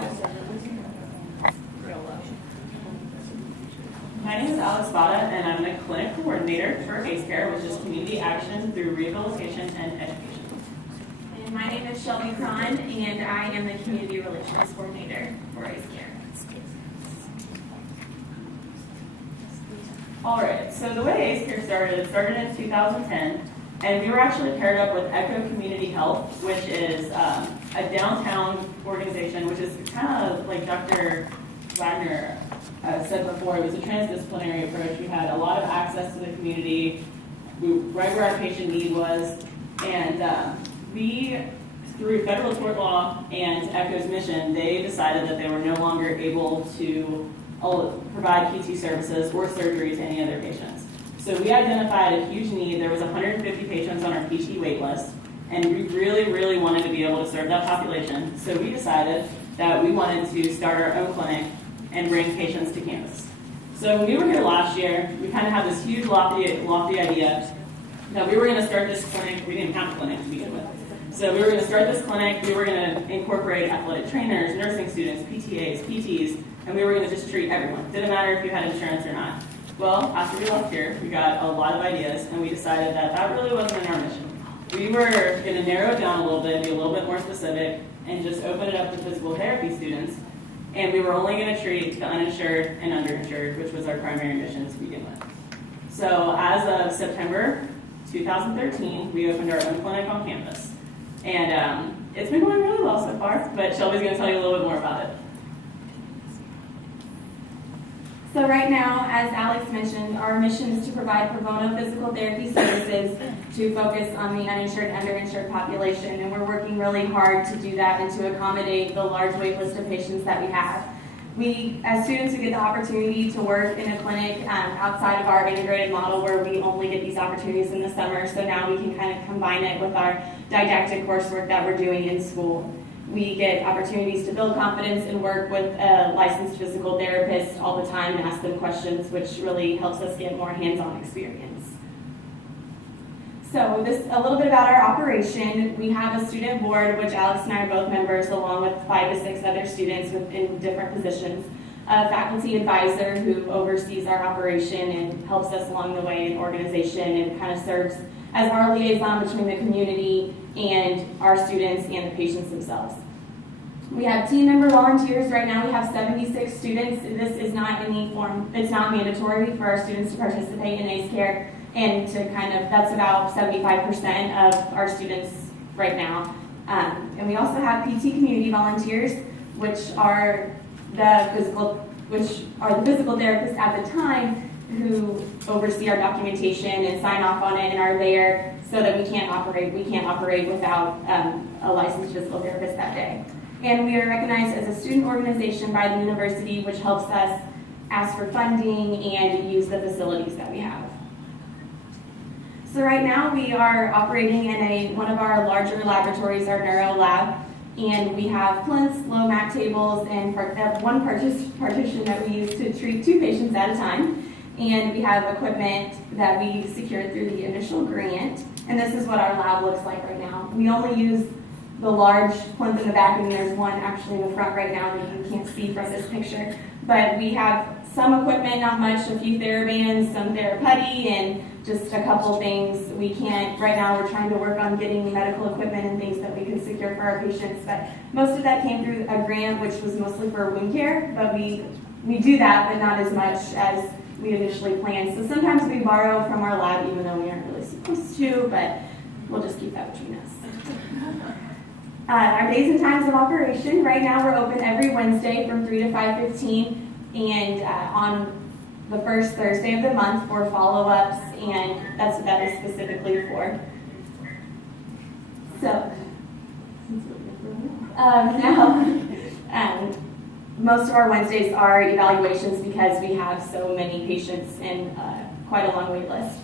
My name is Alex Bada, and I'm the clinic coordinator for ACE Care, which is community action through rehabilitation and education. And my name is Shelby Cron, and I am the community relations coordinator for ACE Care. All right, so the way ACE Care started in 2010, and we were actually paired up with Echo Community Health, which is a downtown organization, which is kind of like Dr. Wagner said before. It was a transdisciplinary approach. We had a lot of access to the community, right where our patient need was, and we, through federal tort law and Echo's mission, they decided that they were no longer able to provide PT services or surgery to any other patients. So we identified a huge need. There was 150 patients on our PT wait list, and we really, really wanted to be able to serve that population. So we decided that we wanted to start our own clinic and bring patients to campus. So when we were here last year, we kind of had this huge lofty idea that we were going to start this clinic. We didn't have a clinic to begin with. So we were going to start this clinic. We were going to incorporate athletic trainers, nursing students, PTAs, PTs, and we were going to just treat everyone. Didn't matter if you had insurance or not. Well, after we left here, we got a lot of ideas, and we decided that that really wasn't in our mission. We were going to narrow it down a little bit, be a little bit more specific, and just open it up to physical therapy students. And we were only going to treat the uninsured and underinsured, which was our primary mission to begin with. So as of September 2013, we opened our own clinic on campus. And it's been going really well so far, but Shelby's going to tell you a little bit more about it. So right now, as Alex mentioned, our mission is to provide pro bono physical therapy services to focus on the uninsured and underinsured population, and we're working really hard to do that and to accommodate the large wait list of patients that we have. We, as students, we get the opportunity to work in a clinic outside of our integrated model where we only get these opportunities in the summer, so now we can kind of combine it with our didactic coursework that we're doing in school. We get opportunities to build confidence and work with a licensed physical therapist all the time and ask them questions, which really helps us get more hands-on experience. So this a little bit about our operation. We have a student board, which Alex and I are both members, along with 5 to 6 other students in different positions. A faculty advisor who oversees our operation and helps us along the way in organization and kind of serves as our liaison between the community and our students and the patients themselves. We have team member volunteers. Right now we have 76 students. This is not any form, it's not mandatory for our students to participate in ACE Care, and to kind of, that's about 75% of our students right now. And we also have PT community volunteers, which are the physical therapists at the time who oversee our documentation and sign off on it and are there so that we can't operate without a licensed physical therapist that day. And we are recognized as a student organization by the university, which helps us ask for funding and use the facilities that we have. So right now we are operating in one of our larger laboratories, our neuro lab, and we have plinths, low mat tables, and one partition that we use to treat 2 patients at a time. And we have equipment that we secured through the initial grant. And this is what our lab looks like right now. We only use the large plinth in the back, and there's one actually in the front right now that you can't see from this picture. But we have some equipment, not much, a few TheraBands, some TheraPutty, and just a couple things. Right now we're trying to work on getting medical equipment and things that we can secure for our patients. But most of that came through a grant, which was mostly for wound care. But we do that, but not as much as we initially planned. So sometimes we borrow from our lab, even though we aren't really supposed to, but we'll just keep that between us. Our days and times of operation, right now we're open every Wednesday from 3 to 5:15, and on the first Thursday of the month for follow-ups, and that's what that is specifically for. So, most of our Wednesdays are evaluations because we have so many patients and quite a long wait list.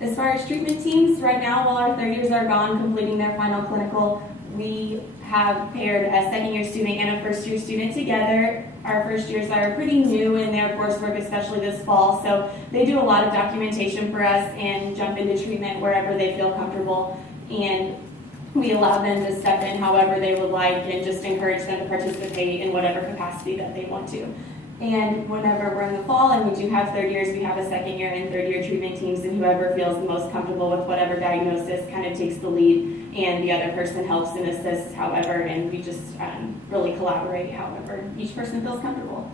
As far as treatment teams, right now while our 3rd years are gone completing their final clinical, we have paired a 2nd-year student and a 1st-year student together. Our 1st years are pretty new in their coursework, especially this fall, so they do a lot of documentation for us and jump into treatment wherever they feel comfortable. And We allow them to step in however they would like and just encourage them to participate in whatever capacity that they want to. And whenever we're in the fall and we do have third years, we have a second year and third year treatment teams, and whoever feels the most comfortable with whatever diagnosis kind of takes the lead, and the other person helps and assists however, and we just really collaborate however each person feels comfortable.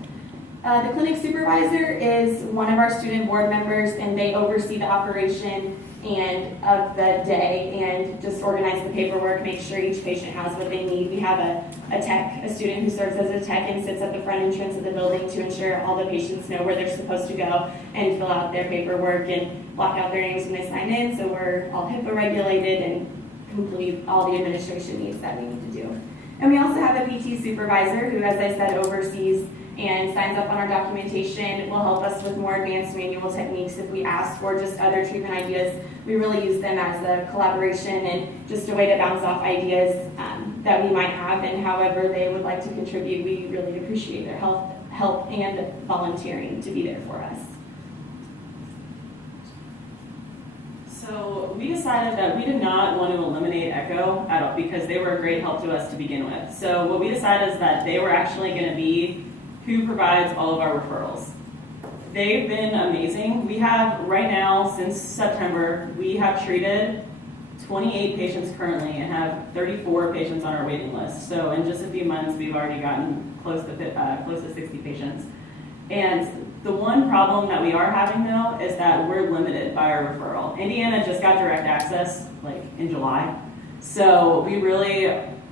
The clinic supervisor is one of our student board members, and they oversee the operation and of the day and just organize the paperwork, make sure each patient has what they need. We have a student who serves as a tech and sits at the front entrance of the building to ensure all the patients know where they're supposed to go and fill out their paperwork and block out their names when they sign in, so we're all HIPAA regulated and complete all the administration needs that we need to do. And we also have a PT supervisor who, as I said, oversees and signs up on our documentation, will help us with more advanced manual techniques if we ask, or just other treatment ideas. We really use them as a collaboration and just a way to bounce off ideas that we might have, and however they would like to contribute. We really appreciate their help and volunteering to be there for us. So we decided that we did not want to eliminate ECHO at all because they were a great help to us to begin with. So what we decided is that they were actually going to be who provides all of our referrals. They've been amazing. We have, right now, since September, we have treated 28 patients currently and have 34 patients on our waiting list. So in just a few months, we've already gotten close to 60 patients. And the one problem that we are having, though, is that we're limited by our referral. Indiana just got direct access, like, in July. So we really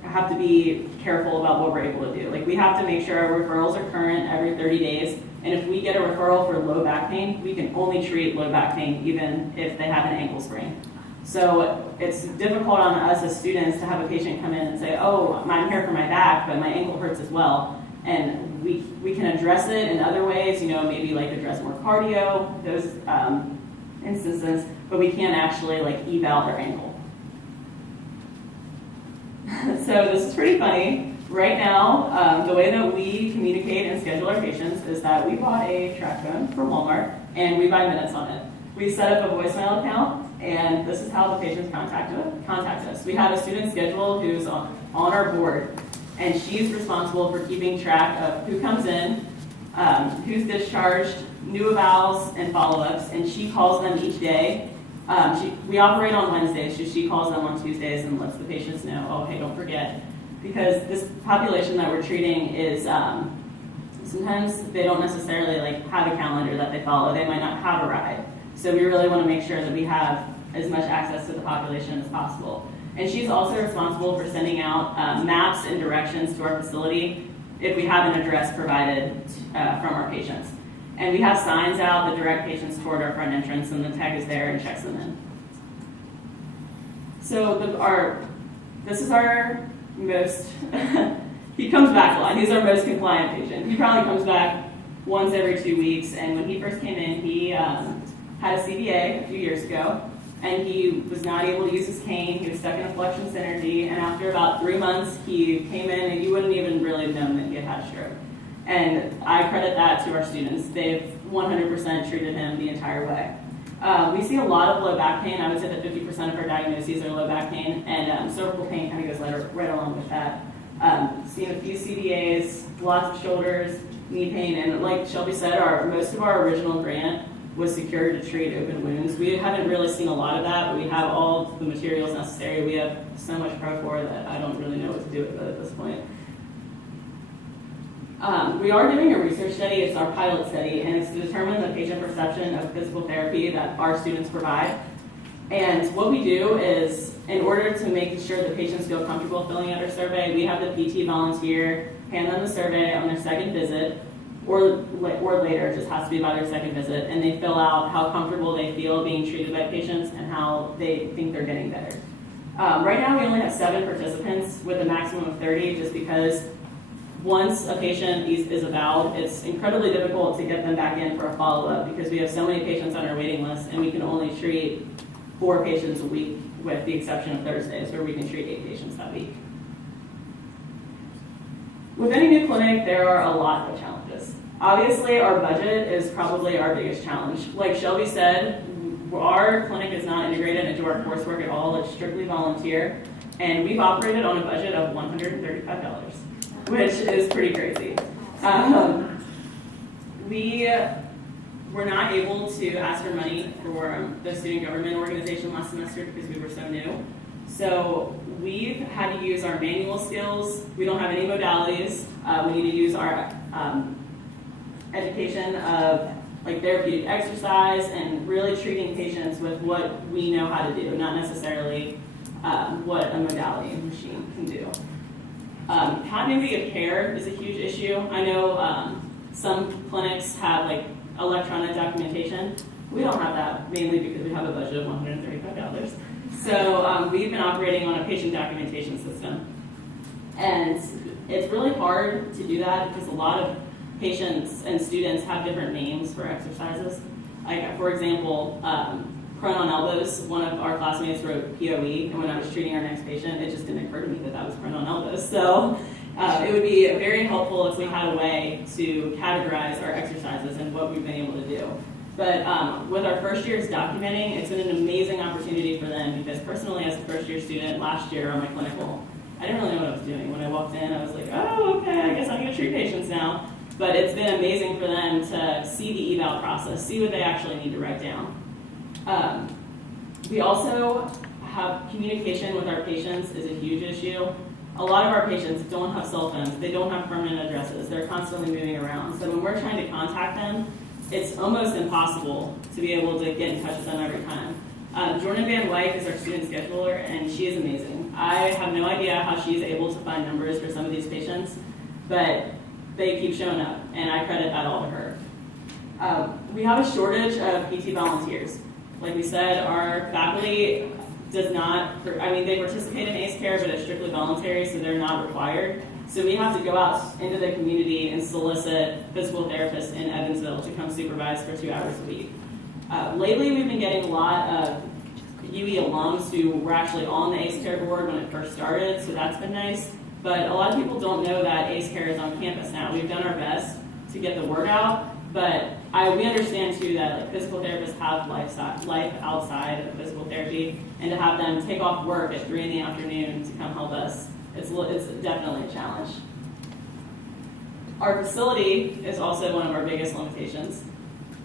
have to be careful about what we're able to do. Like, we have to make sure our referrals are current every 30 days. And if we get a referral for low back pain, we can only treat low back pain even if they have an ankle sprain. So it's difficult on us as students to have a patient come in and say, oh, I'm here for my back, but my ankle hurts as well. And we can address it in other ways, you know, maybe like address more cardio, those instances, but we can't actually like eval their ankle. So this is pretty funny. Right now, the way that we communicate and schedule our patients is that we bought a track phone from Walmart and we buy minutes on it. We set up a voicemail account, and this is how the patients contact us. We have a student schedule who's on our board, and she's responsible for keeping track of who comes in, who's discharged, new evals, and follow-ups, and she calls them each day. We operate on Wednesdays, so she calls them on Tuesdays and lets the patients know, oh, hey, don't forget. Because this population that we're treating is, sometimes they don't necessarily like have a calendar that they follow. They might not have a ride. So we really want to make sure that we have as much access to the population as possible. And she's also responsible for sending out maps and directions to our facility if we have an address provided from our patients. And we have signs out that direct patients toward our front entrance, and the tech is there and checks them in. So this is our most, he comes back a lot. He's our most compliant patient. He probably comes back once every 2 weeks, and when he first came in, he had a CVA a few years ago, and he was not able to use his cane. He was stuck in a flexion synergy, and after about 3 months, he came in, and you wouldn't even really have known that he had had a stroke. And I credit that to our students. They've 100% treated him the entire way. We see a lot of low back pain. I would say that 50% of our diagnoses are low back pain, and cervical pain kind of goes right along with that. Seeing a few CVAs, lots of shoulders, knee pain, and like Shelby said, most of our original grant was secured to treat open wounds. We haven't really seen a lot of that, but we have all the materials necessary. We have so much Pro4 that I don't really know what to do with it at this point. We are doing a research study. It's our pilot study, and it's to determine the patient perception of physical therapy that our students provide. And what we do is, in order to make sure that patients feel comfortable filling out our survey, we have the PT volunteer hand them the survey on their second visit, or later, it just has to be about their second visit, and they fill out how comfortable they feel being treated by patients and how they think they're getting better. Right now, we only have 7 participants with a maximum of 30, just because once a patient is evaled, it's incredibly difficult to get them back in for a follow-up because we have so many patients on our waiting list, and we can only treat 4 patients a week, with the exception of Thursdays, where we can treat 8 patients that week. With any new clinic, there are a lot of challenges. Obviously, our budget is probably our biggest challenge. Like Shelby said, our clinic is not integrated into our coursework at all. It's strictly volunteer. And we've operated on a budget of $135, which is pretty crazy. We were not able to ask for money for the student government organization last semester because we were so new. So we've had to use our manual skills. We don't have any modalities. We need to use our education of like therapeutic exercise and really treating patients with what we know how to do, not necessarily what a modality machine can do. Continuity of care is a huge issue. I know some clinics have like electronic documentation. We don't have that, mainly because we have a budget of $135. So we've been operating on a patient documentation system. And it's really hard to do that because a lot of patients and students have different names for exercises. Like, for example, prone on elbows, one of our classmates wrote POE, and when I was treating our next patient, it just didn't occur to me that that was prone on elbows. So it would be very helpful if we had a way to categorize our exercises and what we've been able to do. But with our first years documenting, it's been an amazing opportunity for them because personally as a first year student last year on my clinical, I didn't really know what I was doing. When I walked in, I was like, oh, okay, I guess I'm gonna treat patients now. But it's been amazing for them to see the eval process, see what they actually need to write down. We also have communication with our patients is a huge issue. A lot of our patients don't have cell phones. They don't have permanent addresses. They're constantly moving around. So when we're trying to contact them, it's almost impossible to be able to get in touch with them every time. Jordan Van Wyk is our student scheduler, and she is amazing. I have no idea how she's able to find numbers for some of these patients, but they keep showing up, and I credit that all to her. We have a shortage of PT volunteers. Like we said, our faculty does not, they participate in ACE Care, but it's strictly voluntary, so they're not required. So we have to go out into the community and solicit physical therapists in Evansville to come supervise for 2 hours a week. Lately, we've been getting a lot of UE alums who were actually on the ACE Care board when it first started, so that's been nice. But a lot of people don't know that ACE Care is on campus now. We've done our best to get the word out, but we understand too that like, physical therapists have life outside of physical therapy, and to have them take off work at 3 in the afternoon to come help us, it's definitely a challenge. Our facility is also one of our biggest limitations.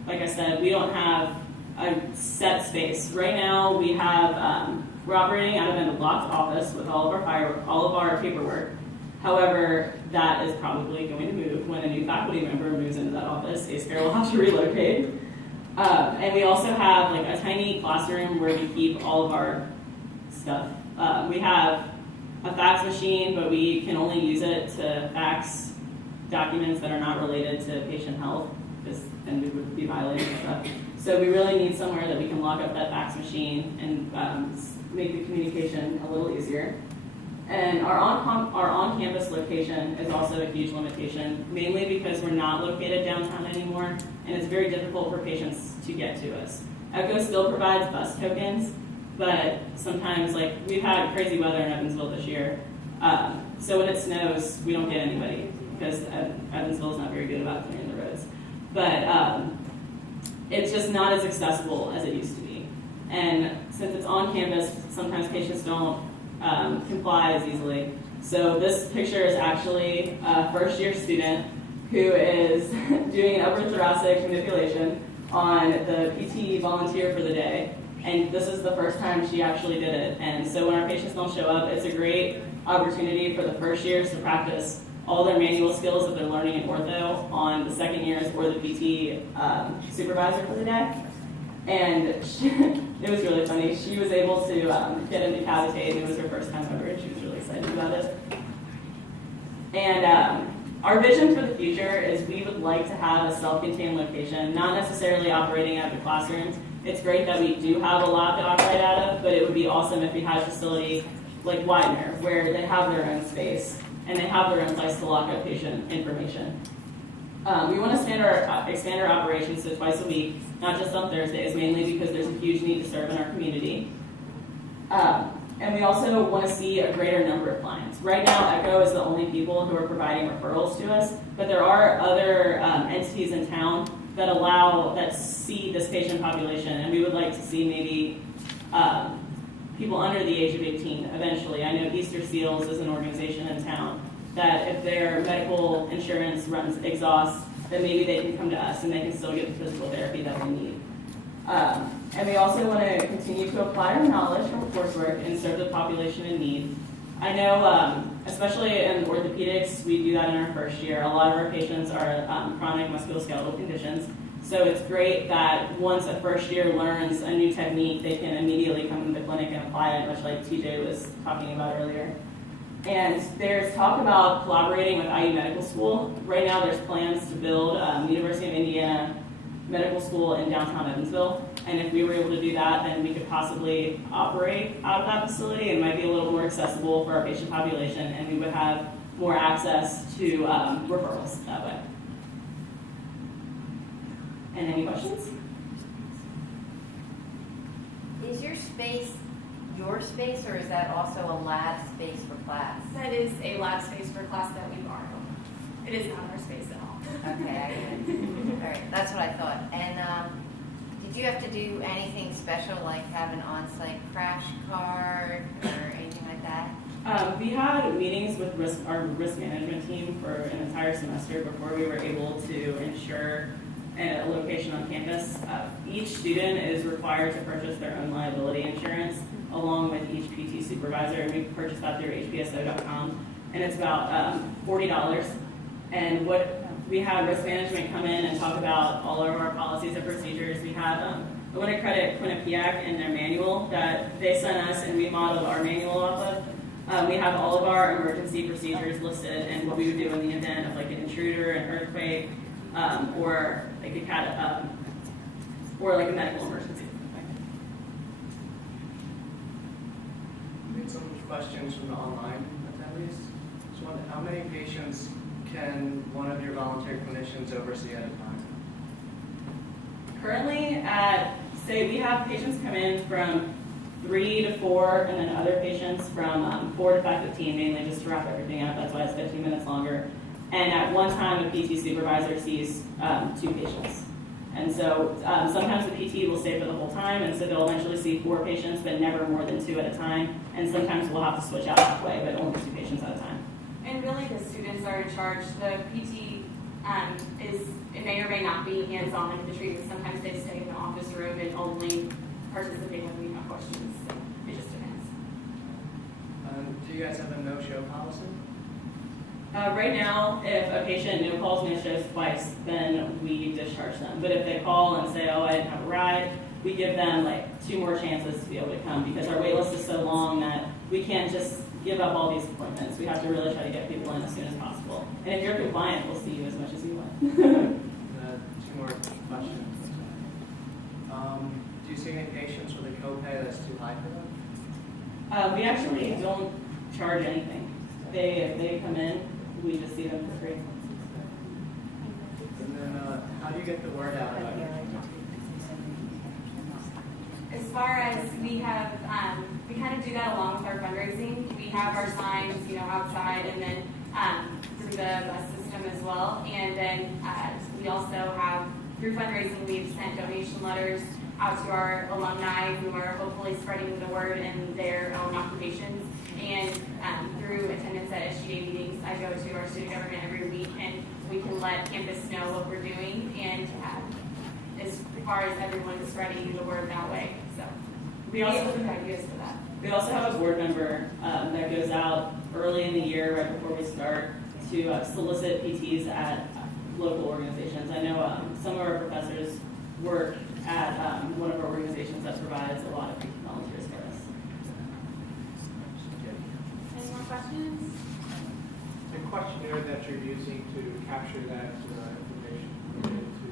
Like I said, we don't have a set space. Right now, we have we're operating out of a locked office with all of our paperwork. However, that is probably going to move when a new faculty member moves into that office. ACE Care will have to relocate. And we also have like a tiny classroom where we keep all of our stuff. We have a fax machine, but we can only use it to fax documents that are not related to patient health, because then we would be violating stuff. So we really need somewhere that we can lock up that fax machine and make the communication a little easier. And our on-campus location is also a huge limitation, mainly because we're not located downtown anymore, and it's very difficult for patients to get to us. ECHO still provides bus tokens, but sometimes, like, we've had crazy weather in Evansville this year, so when it snows, we don't get anybody, because Evansville is not very good about clearing the roads. But it's just not as accessible as it used to be. And since it's on campus, sometimes patients don't comply as easily. So this picture is actually a first-year student who is doing an upper thoracic manipulation on the PT volunteer for the day. And this is the first time she actually did it. And so when our patients don't show up, it's a great opportunity for the first years to practice all their manual skills that they're learning in ortho on the second years or the PT supervisor for the day. And it was really funny. She was able to get him decapitated, and it was her first time ever, and she was really excited about it. And our vision for the future is we would like to have a self-contained location, not necessarily operating out of the classrooms. It's great that we do have a lab to operate out of, but it would be awesome if we had a facility like Widener, where they have their own space, and they have their own place to lock up patient information. We want to expand our operations to twice a week, not just on Thursdays, mainly because there's a huge need to serve in our community. And we also want to see a greater number of clients. Right now, ECHO is the only people who are providing referrals to us, but there are other entities in town that see this patient population, and we would like to see maybe people under the age of 18 eventually. I know Easter Seals is an organization in town that if their medical insurance exhausts, then maybe they can come to us and they can still get the physical therapy that they need. And we also want to continue to apply our knowledge from coursework and serve the population in need. I know, especially in orthopedics, we do that in our first year. A lot of our patients are chronic musculoskeletal conditions. So it's great that once a first year learns a new technique, they can immediately come to the clinic and apply it, much like TJ was talking about earlier. And there's talk about collaborating with IU Medical School. Right now there's plans to build University of Indiana Medical School in downtown Evansville. And if we were able to do that, then we could possibly operate out of that facility. It might be a little more accessible for our patient population, and we would have more access to referrals that way. And any questions? Is your space your space, or is that also a lab space for class? That is a lab space for class that we borrow. It is not our space at all. Okay, I get it. All right, that's what I thought. And did you have to do anything special, like have an on-site crash card or anything like that? We had meetings with our risk management team for an entire semester before we were able to ensure a location on campus. Each student is required to purchase their own liability insurance along with each PT supervisor, and we purchased that through hpso.com, and it's about $40. And what we had risk management come in and talk about all of our policies and procedures. We had I want to credit Quinnipiac in their manual that they sent us, and we modeled our manual off of. We have all of our emergency procedures listed and what we would do in the event of like an intruder, an earthquake, or like or like a medical emergency. We had some questions from the online attendees. So how many patients can one of your volunteer clinicians oversee at a time? Currently say we have patients come in from 3 to 4, and then other patients from 4 to 5:15, mainly just to wrap everything up. That's why it's 15 minutes longer. And at one time, a PT supervisor sees 2 patients. And so sometimes the PT will stay for the whole time, and so they'll eventually see 4 patients, but never more than 2 at a time. And sometimes we'll have to switch out halfway, but only 2 patients at a time. And really, the students are in charge. The PT it may or may not be hands-on in the treatment. Sometimes they stay in the office room and only participate when we have questions. So it just depends. Do you guys have a no-show policy? Right now, if a patient no calls, no shows twice, then we discharge them. But if they call and say, oh, I didn't have a ride, we give them like 2 more chances to be able to come, because our wait list is so long that we can't just give up all these appointments. We have to really try to get people in as soon as possible. And if you're compliant, we'll see you as much as you want. 2 more questions. Do you see any patients with a copay that's too high for them? We actually don't charge anything. If they come in, we just see them for free. And then how do you get the word out about your As far as we have, we kind of do that along with our fundraising. We have our signs, outside, and then through the bus system as well. And then we also have, through fundraising, we've sent donation letters out to our alumni who are hopefully spreading the word in their own occupations. And through attendance at SGA meetings, I go to our student government every week, and we can let campus know what we're doing, and as far as everyone is spreading the word that way. So we also have ideas for that. We also have a board member that goes out early in the year, right before we start, to solicit PTs at local organizations. I know some of our professors work at one of our organizations that provides a lot of volunteers for us. Any more questions? The questionnaire that you're using to capture that information related to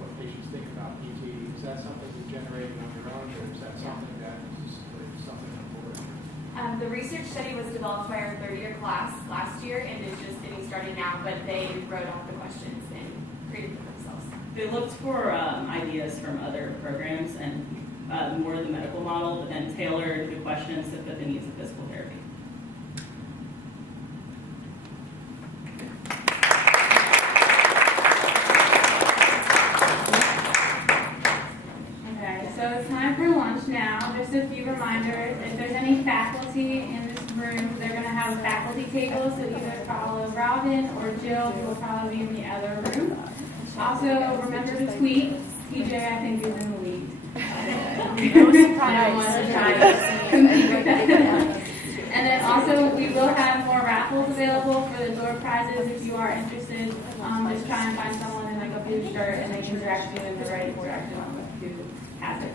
what patients think about PT, is that something you generated on your own, or is that something that is something on board? The research study was developed by our third-year class last year, and is just getting started now, but they wrote off the questions and created them themselves. They looked for ideas from other programs and more of the medical model, but then tailored the questions to fit the needs of physical therapy. Okay, so it's time for lunch now. Just a few reminders. If there's room. They're going to have a faculty table, so either follow Robin or Jill, who will probably be in the other room. Also, remember to tweet. TJ, I think, is in the lead. I want to try to compete with that. And then also, we will have more raffles available for the door prizes if you are interested. Just try and find someone in like a blue shirt and they can direct you in the right direction on who has it.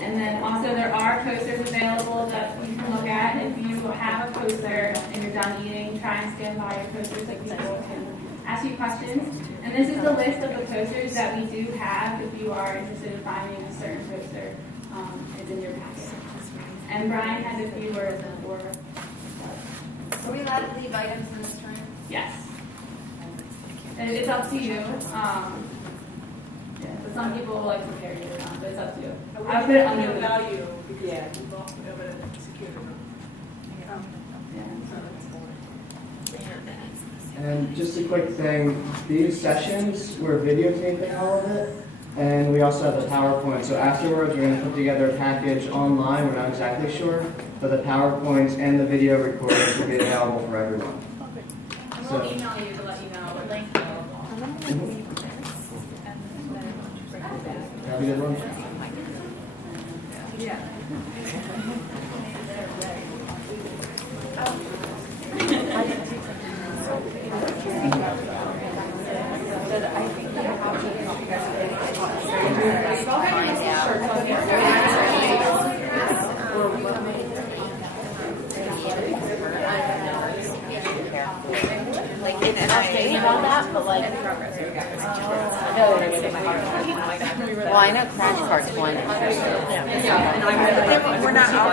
And then also there are posters available that you can look at. If you have a poster and you're done eating, try and stand by your posters so people can ask you questions. And this is the list of the posters that we do have if you are interested in finding a certain poster. It's in your packet. And Brian has a few words for. Are we allowed to leave items in this room? Yes. And it's up to you. But some people like to carry it around, but it's up to you. I would put it under the value because we've also been able to secure them. And just a quick thing, these sessions, we're videotaping all of it, and we also have the PowerPoint. So afterwards, we're going to put together a package online. We're not exactly sure, but the PowerPoints and the video recordings will be available for everyone. And we'll email you to let you know what link available. Have a good one. Well, I know Crash Cart's one. We're not all